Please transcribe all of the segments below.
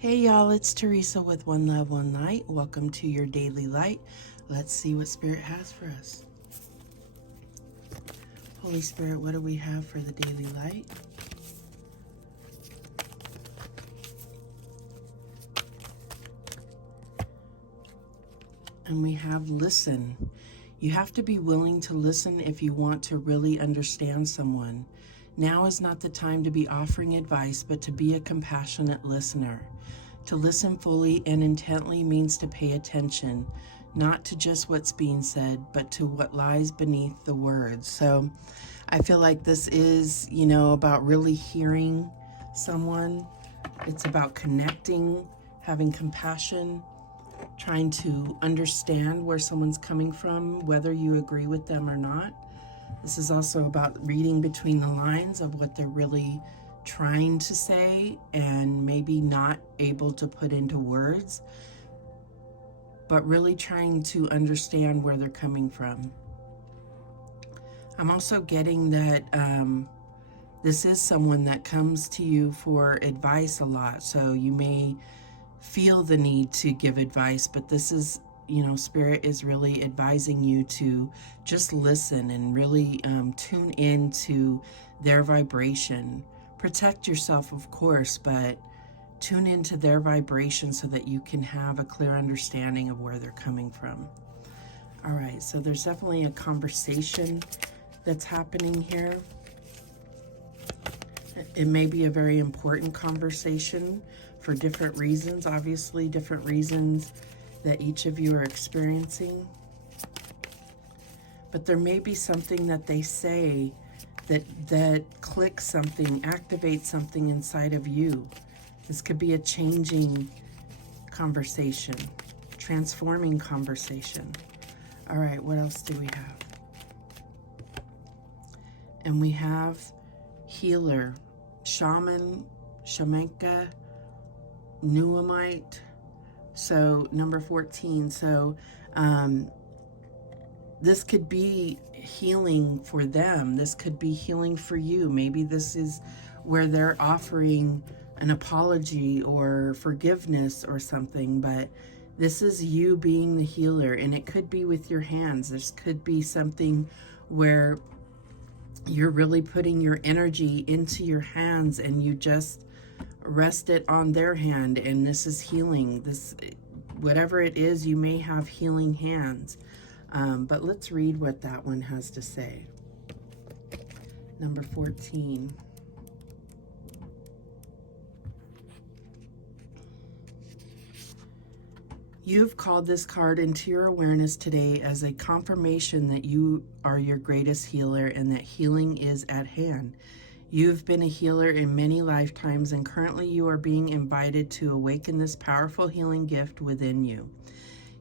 Hey y'all, it's Teresa with One Love, One Light. Welcome to your daily light. Let's see what Spirit has for us. Holy Spirit, what do we have for the daily light? And we have listen. You have to be willing to listen if you want to really understand someone. Now is not the time to be offering advice, but to be a compassionate listener. To listen fully and intently means to pay attention, not to just what's being said, but to what lies beneath the words. So I feel like this is, about really hearing someone. It's about connecting, having compassion, trying to understand where someone's coming from, whether you agree with them or not. This is also about reading between the lines of what they're really trying to say and maybe not able to put into words, but really trying to understand where they're coming from. I'm also getting that this is someone that comes to you for advice a lot, so you may feel the need to give advice, but this is, Spirit is really advising you to just listen and really tune in to their vibration. Protect yourself, of course, but tune into their vibration so that you can have a clear understanding of where they're coming from. All right, so there's definitely a conversation that's happening here. It may be a very important conversation for different reasons, obviously different reasons that each of you are experiencing. But there may be something that they say that clicks something, activates something inside of you. This could be a changing conversation, transforming conversation. All right, what else do we have? And we have healer, shaman, shamanka, Nuamite. So number 14. So this could be healing for them. This could be healing for you. Maybe this is where they're offering an apology or forgiveness or something, but this is you being the healer, and it could be with your hands. This could be something where you're really putting your energy into your hands and you just rest it on their hand, and this is healing. This, whatever it is, you may have healing hands. But let's read what that one has to say. Number 14. You've called this card into your awareness today as a confirmation that you are your greatest healer and that healing is at hand. You've been a healer in many lifetimes, and currently you are being invited to awaken this powerful healing gift within you.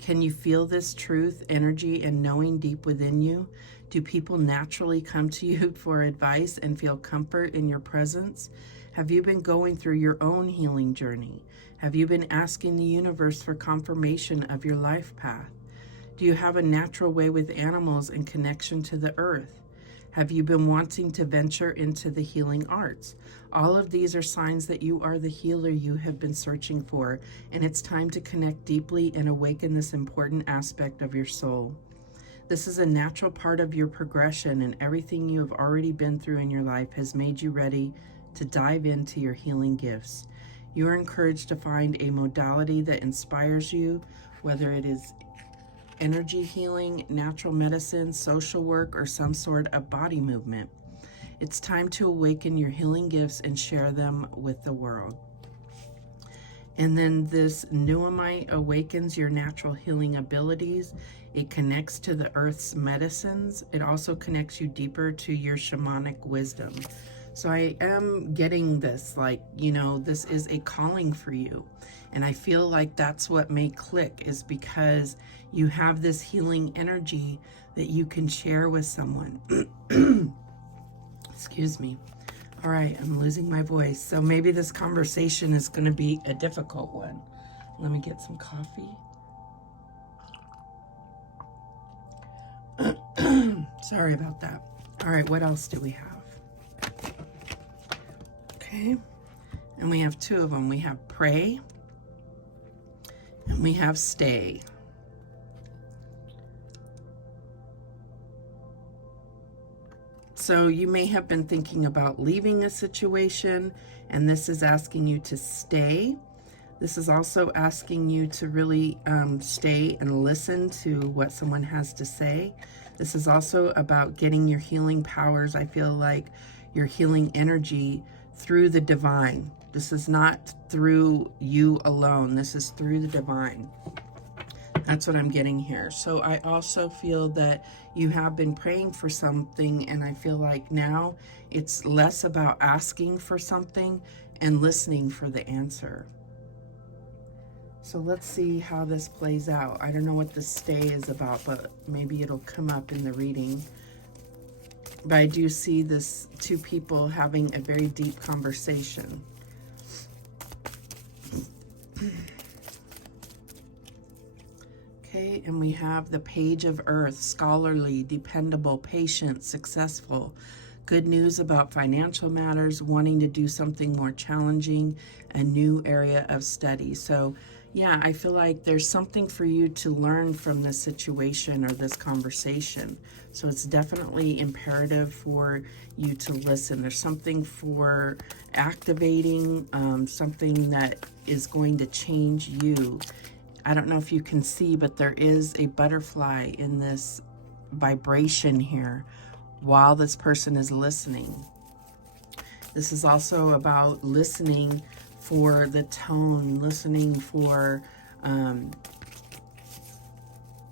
Can you feel this truth, energy, and knowing deep within you? Do people naturally come to you for advice and feel comfort in your presence? Have you been going through your own healing journey? Have you been asking the universe for confirmation of your life path? Do you have a natural way with animals and connection to the earth? Have you been wanting to venture into the healing arts? All of these are signs that you are the healer you have been searching for, and it's time to connect deeply and awaken this important aspect of your soul. This is a natural part of your progression, and everything you have already been through in your life has made you ready to dive into your healing gifts. You are encouraged to find a modality that inspires you, whether it is energy healing, natural medicine, social work, or some sort of body movement. It's time to awaken your healing gifts and share them with the world. And then this Nuamite awakens your natural healing abilities. It connects to the earth's medicines. It also connects you deeper to your shamanic wisdom. So I am getting this, this is a calling for you. And I feel like that's what may click, is because you have this healing energy that you can share with someone. Excuse me. All right, I'm losing my voice. So maybe this conversation is going to be a difficult one. Let me get some coffee. Sorry about that. All right, what else do we have? Okay, and we have two of them. We have pray We have stay. So you may have been thinking about leaving a situation, and this is asking you to stay. This is also asking you to really stay and listen to what someone has to say. This is also about getting your healing powers. I feel like your healing energy through the divine. This is not through you alone. This is through the divine. That's what I'm getting here. So I also feel that you have been praying for something, and I feel like now it's less about asking for something and listening for the answer. So let's see how this plays out. I don't know what this stay is about, but maybe it'll come up in the reading. But I do see this two people having a very deep conversation. Okay, and we have the Page of Earth, scholarly, dependable, patient, successful. Good news about financial matters, wanting to do something more challenging, a new area of study. So yeah, I feel like there's something for you to learn from this situation or this conversation. So it's definitely imperative for you to listen. There's something for activating, something that is going to change you. I don't know if you can see, but there is a butterfly in this vibration here while this person is listening. This is also about listening for the tone, listening for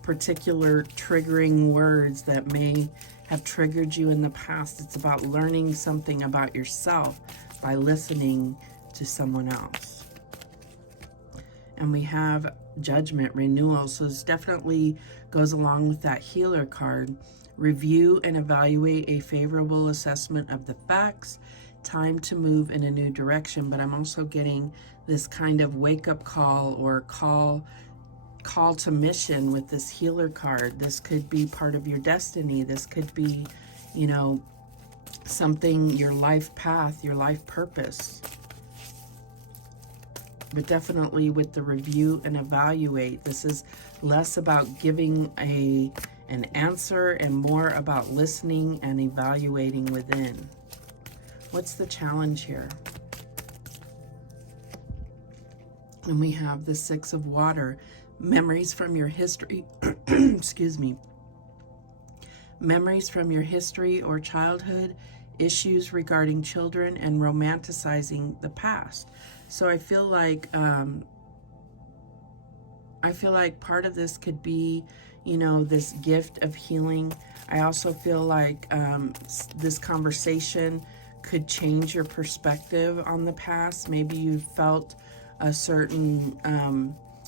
particular triggering words that may have triggered you in the past. It's about learning something about yourself by listening to someone else. And we have Judgment, renewal. So this definitely goes along with that healer card. Review and evaluate a favorable assessment of the facts. Time to move in a new direction. But I'm also getting this kind of wake-up call or call to mission with this healer card. This could be part of your destiny. This could be, you know, something, your life path, your life purpose. But definitely with the review and evaluate, this is less about giving an answer and more about listening and evaluating within. What's the challenge here? And we have the Six of Water, memories from your history, excuse me, memories from your history or childhood, issues regarding children, and romanticizing the past. So I feel like part of this could be, you know, this gift of healing. I also feel like this conversation could change your perspective on the past. Maybe you felt a certain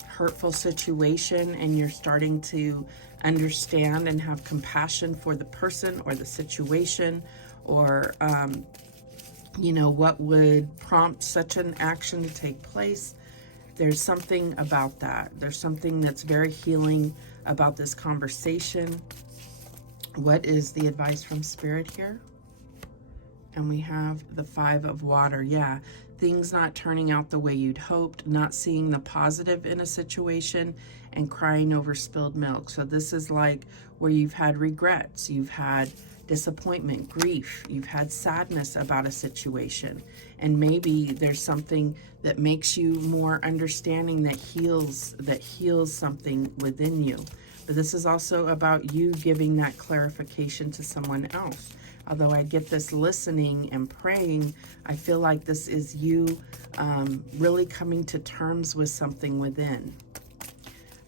hurtful situation and you're starting to understand and have compassion for the person or the situation, or you know, what would prompt such an action to take place. There's something about that. There's something that's very healing about this conversation. What is the advice from Spirit here? And we have the Five of Water. Yeah, things not turning out the way you'd hoped, not seeing the positive in a situation, and crying over spilled milk. So this is like where you've had regrets, you've had disappointment, grief, you've had sadness about a situation, and maybe there's something that makes you more understanding, that heals something within you. But this is also about you giving that clarification to someone else. Although I get this listening and praying, I feel like this is you really coming to terms with something within.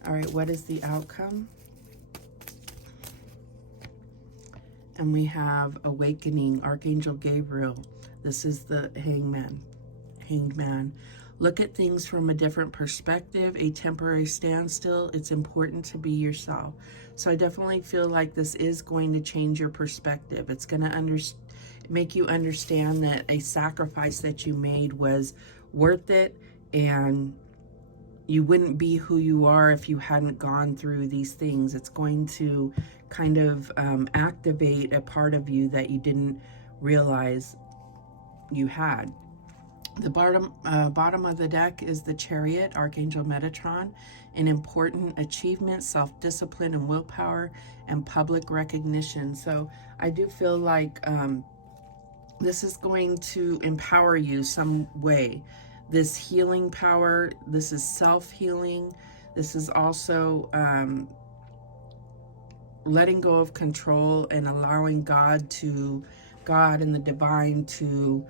All right, what is the outcome? And we have Awakening, Archangel Gabriel. This is the Hanged Man. Look at things from a different perspective, a temporary standstill. It's important to be yourself. So I definitely feel like this is going to change your perspective. It's going to make you understand that a sacrifice that you made was worth it, and you wouldn't be who you are if you hadn't gone through these things. It's going to kind of activate a part of you that you didn't realize you had. The bottom of the deck is the Chariot, Archangel Metatron, an important achievement, self-discipline and willpower, and public recognition. So I do feel like this is going to empower you some way. This healing power, this is self-healing. This is also letting go of control and allowing God and the divine to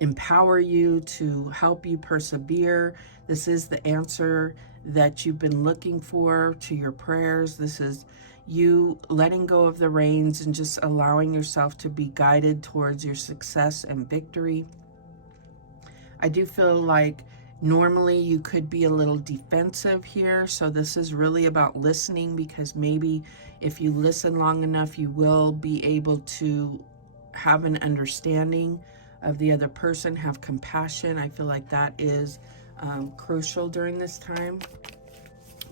empower you, to help you persevere. This is the answer that you've been looking for to your prayers. This is you letting go of the reins and just allowing yourself to be guided towards your success and victory. I do feel like normally you could be a little defensive here, so this is really about listening, because maybe if you listen long enough, you will be able to have an understanding of the other person, have compassion. I feel like that is crucial during this time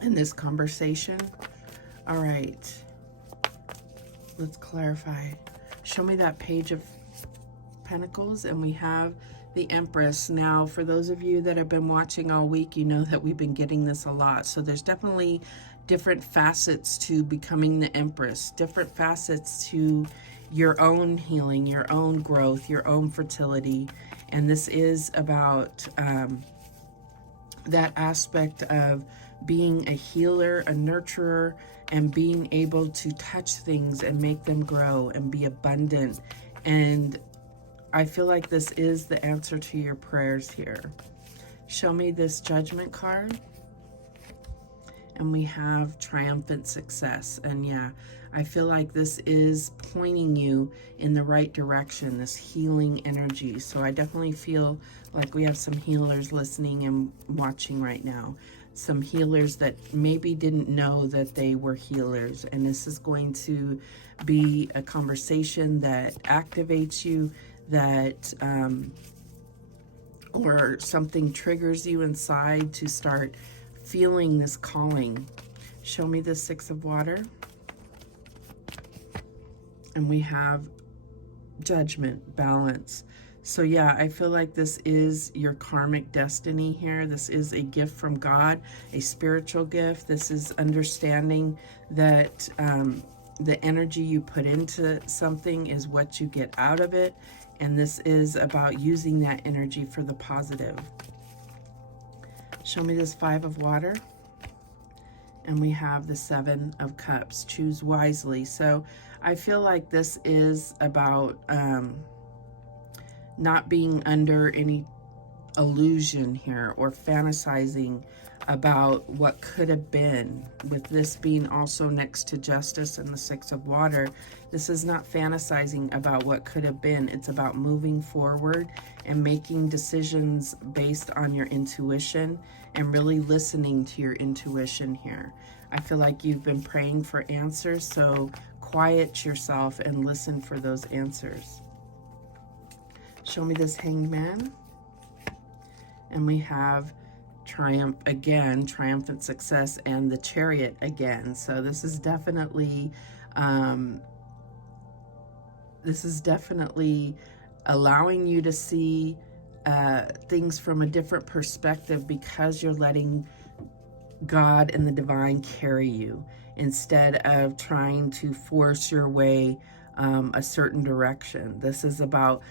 in this conversation. All right, let's clarify. Show me that Page of Pentacles, and we have the Empress. Now, for those of you that have been watching all week, you know that we've been getting this a lot. So there's definitely different facets to becoming the Empress, different facets to your own healing, your own growth, your own fertility. And this is about that aspect of being a healer, a nurturer, and being able to touch things and make them grow and be abundant. And I feel like this is the answer to your prayers here. Show me this Judgment card. And we have Triumphant Success. And yeah, I feel like this is pointing you in the right direction, this healing energy. So I definitely feel like we have some healers listening and watching right now. Some healers that maybe didn't know that they were healers. And this is going to be a conversation that activates you, that or something triggers you inside to start feeling this calling. Show me the Six of Water. And we have Judgment, Balance. So yeah, I feel like this is your karmic destiny here. This is a gift from God, a spiritual gift. This is understanding that the energy you put into something is what you get out of it. And this is about using that energy for the positive. Show me this Five of Water. And we have the Seven of Cups. Choose wisely. So I feel like this is about not being under any illusion here or fantasizing about what could have been. With this being also next to Justice and the Six of Water, this is not fantasizing about what could have been. It's about moving forward and making decisions based on your intuition and really listening to your intuition here. I feel like you've been praying for answers, so quiet yourself and listen for those answers. Show me this Hanged Man. And we have Triumph again, Triumphant Success, and the Chariot again. So this is definitely allowing you to see things from a different perspective, because you're letting God and the divine carry you instead of trying to force your way a certain direction. This is about,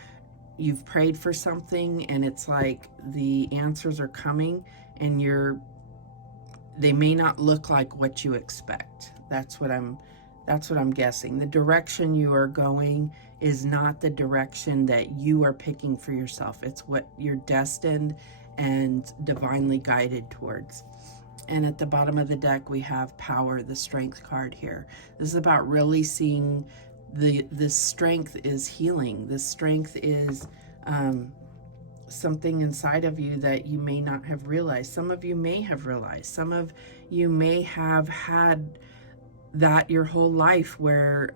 you've prayed for something and it's like the answers are coming and they may not look like what you expect. That's what I'm guessing. The direction you are going is not the direction that you are picking for yourself. It's what you're destined and divinely guided towards. And at the bottom of the deck, we have Power, the Strength card here. This is about really seeing this strength is healing. This strength is something inside of you that you may not have realized. Some of you may have realized. Some of you may have had that your whole life, where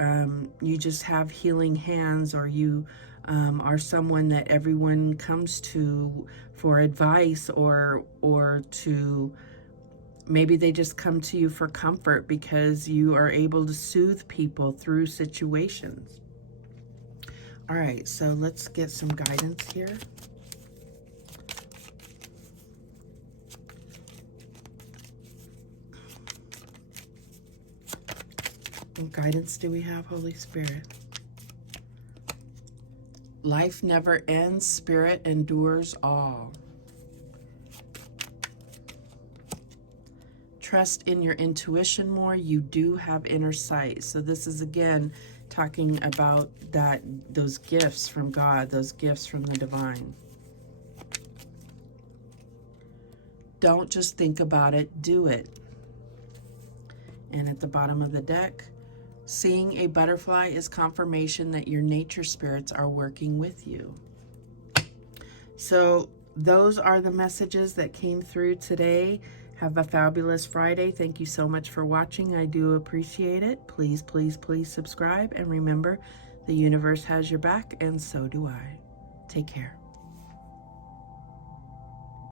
you just have healing hands, or you are someone that everyone comes to for advice, or to maybe they just come to you for comfort because you are able to soothe people through situations. All right, so let's get some guidance here. What guidance do we have, Holy Spirit? Life never ends. Spirit endures all. Trust in your intuition more. You do have inner sight. So this is again talking about those gifts from God, those gifts from the divine. Don't just think about it, do it. And at the bottom of the deck, seeing a butterfly is confirmation that your nature spirits are working with you. So those are the messages that came through today. Have a fabulous Friday. Thank you so much for watching. I do appreciate it. Please, please, please subscribe. And remember, the universe has your back, and so do I. Take care.